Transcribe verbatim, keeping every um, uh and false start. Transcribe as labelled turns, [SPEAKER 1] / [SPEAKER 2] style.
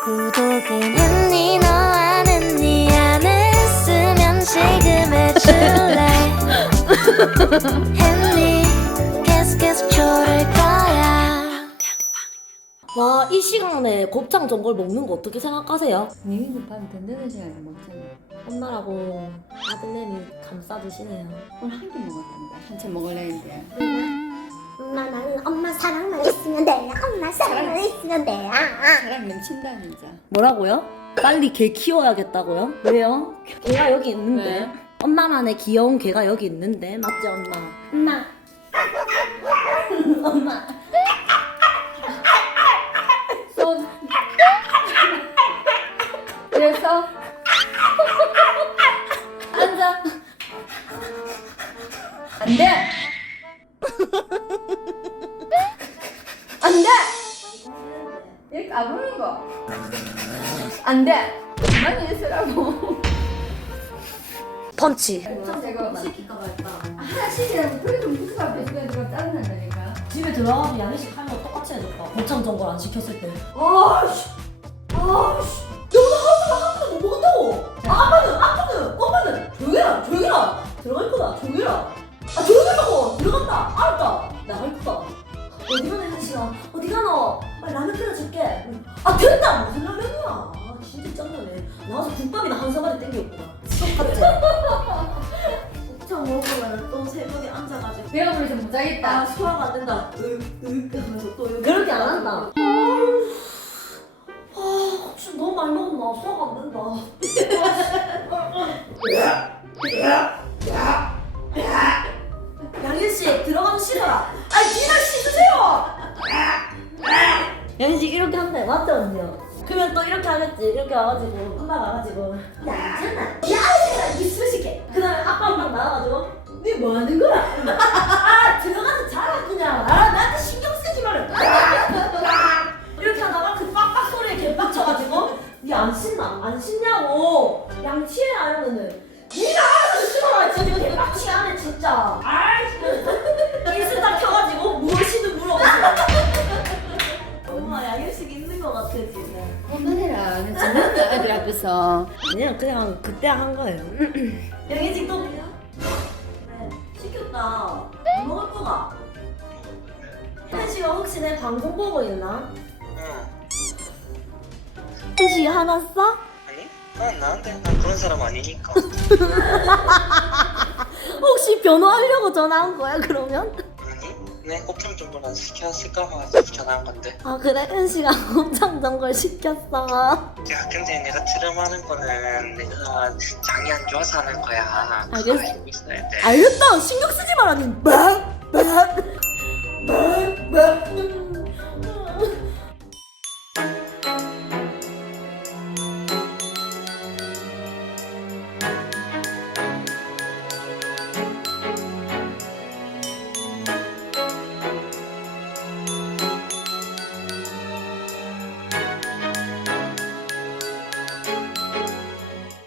[SPEAKER 1] 구독은 했니 너 안 했니 안 했으면 지금 해줄래 했니 계속 계속 조를 거야.
[SPEAKER 2] 와, 이 시간에 곱창 전골 먹는 거 어떻게 생각하세요?
[SPEAKER 3] 니는 밤 든든한 시간에 먹잖아.
[SPEAKER 2] 엄마라고 아들내미 감싸 주시네요.
[SPEAKER 3] 오늘 한 개 먹었답니다. 한참 먹으려 했는데.
[SPEAKER 1] 엄마 나는 엄마 사랑만 있으면 돼. 엄마 사랑만 있으면 돼. 아, 아.
[SPEAKER 3] 사람 넘친다 진짜.
[SPEAKER 2] 뭐라고요? 빨리 개 키워야겠다고요? 왜요? 개가 여기 있는데.
[SPEAKER 3] 왜?
[SPEAKER 2] 엄마만의 귀여운 개가 여기 있는데. 맞지 엄마? 엄마. 엄마.
[SPEAKER 3] 손. 그래서 앉아. 안 돼. 안 돼. 이렇게 아부는 거. 안 돼. 가만히 있으라고.
[SPEAKER 2] 펀치.
[SPEAKER 3] 좀 제가
[SPEAKER 2] 시킬까 말까.
[SPEAKER 3] 하나씩 해야지. 그래도 무슨 앞에 지금 지금 짜증난다니까.
[SPEAKER 2] 집에 들어가서 양식 하면 똑같이 해줬다. 곱창 전골 안 시켰을 때.
[SPEAKER 3] 아씨. 아씨.
[SPEAKER 2] 야, 나 하나도 못 먹었다고. 아, 아빠는, 아빠는, 엄마는 조용해라, 조용해라. 들어갈 거다, 조용해라. 아, 조용하다고. 들어간다. 알았다. 나갈 거다. 어디 가나 현식아? 어디 가노? 빨리 라면 끓여줄게. 아, 된다. 무슨 라면이야? 아, 진짜 짱나네. 나와서 국밥이나 한 사발이 땡겼구나. 똑같지? 곱창 먹으면 또 세 명이 앉아가지고.
[SPEAKER 3] 내가 그래서 못 자겠다.
[SPEAKER 2] 아, 소화가 안 된다. 으, 으, 하면서 또 여기. 그렇게 안 한다. 아, 혹시 너무 많이 먹었나? 소화가 안 된다. 양현씨, 들어가면 씻어라. 아니, 니나 씻으세요! 양현씨, 이렇게 한대. 맞죠, 언니요? 그러면 또 이렇게 하겠지. 이렇게 와가지고, 엄마가 와가지고. 야, 괜찮아. 야, 아저씨가 이쑤시개. 그 다음에 아빠 막 나와가지고. 니 뭐 하는 거야? 아, 들어가서 자라, 그냥. 아, 나한테 신경 쓰지 마라. 이렇게 하다가 그 빡빡 소리에 개빡쳐가지고 니 안 씻나? 안 씻냐고 양치해라 이러면은 니가 알아서 씻어라 지금 개빡치게 하네 진짜. 아이 인스타 켜가지고 무엇이든 물어보세요. 엄마 양현식 있는 거 같아 지금.
[SPEAKER 3] 혼나해라. 장난다 아들 앞에서.
[SPEAKER 2] 아니야 그냥 그때 한 거예요. 양현식 또 그래 시켰다. 안 먹을 거가. 현식아 혹시 내 방송 보고 있나?
[SPEAKER 4] 응.
[SPEAKER 2] 현식이 화났어?
[SPEAKER 4] 아니? 난 나한테 난 그런 사람 아니니까.
[SPEAKER 2] 혹시 변호하려고 전화한 거야 그러면?
[SPEAKER 4] 아니? 내 곱창 정도만 시켰을까봐 전화한 건데.
[SPEAKER 2] 아 그래? 현식아 곱창 전골 시켰어.
[SPEAKER 4] 야 근데 내가 트름하는 거는 내가 장이 안 좋아서 하는 거야.
[SPEAKER 2] 알겠어.
[SPEAKER 4] 알고 있어야 돼.
[SPEAKER 2] 알겠다 신경 쓰지 마라 니. 막! 막!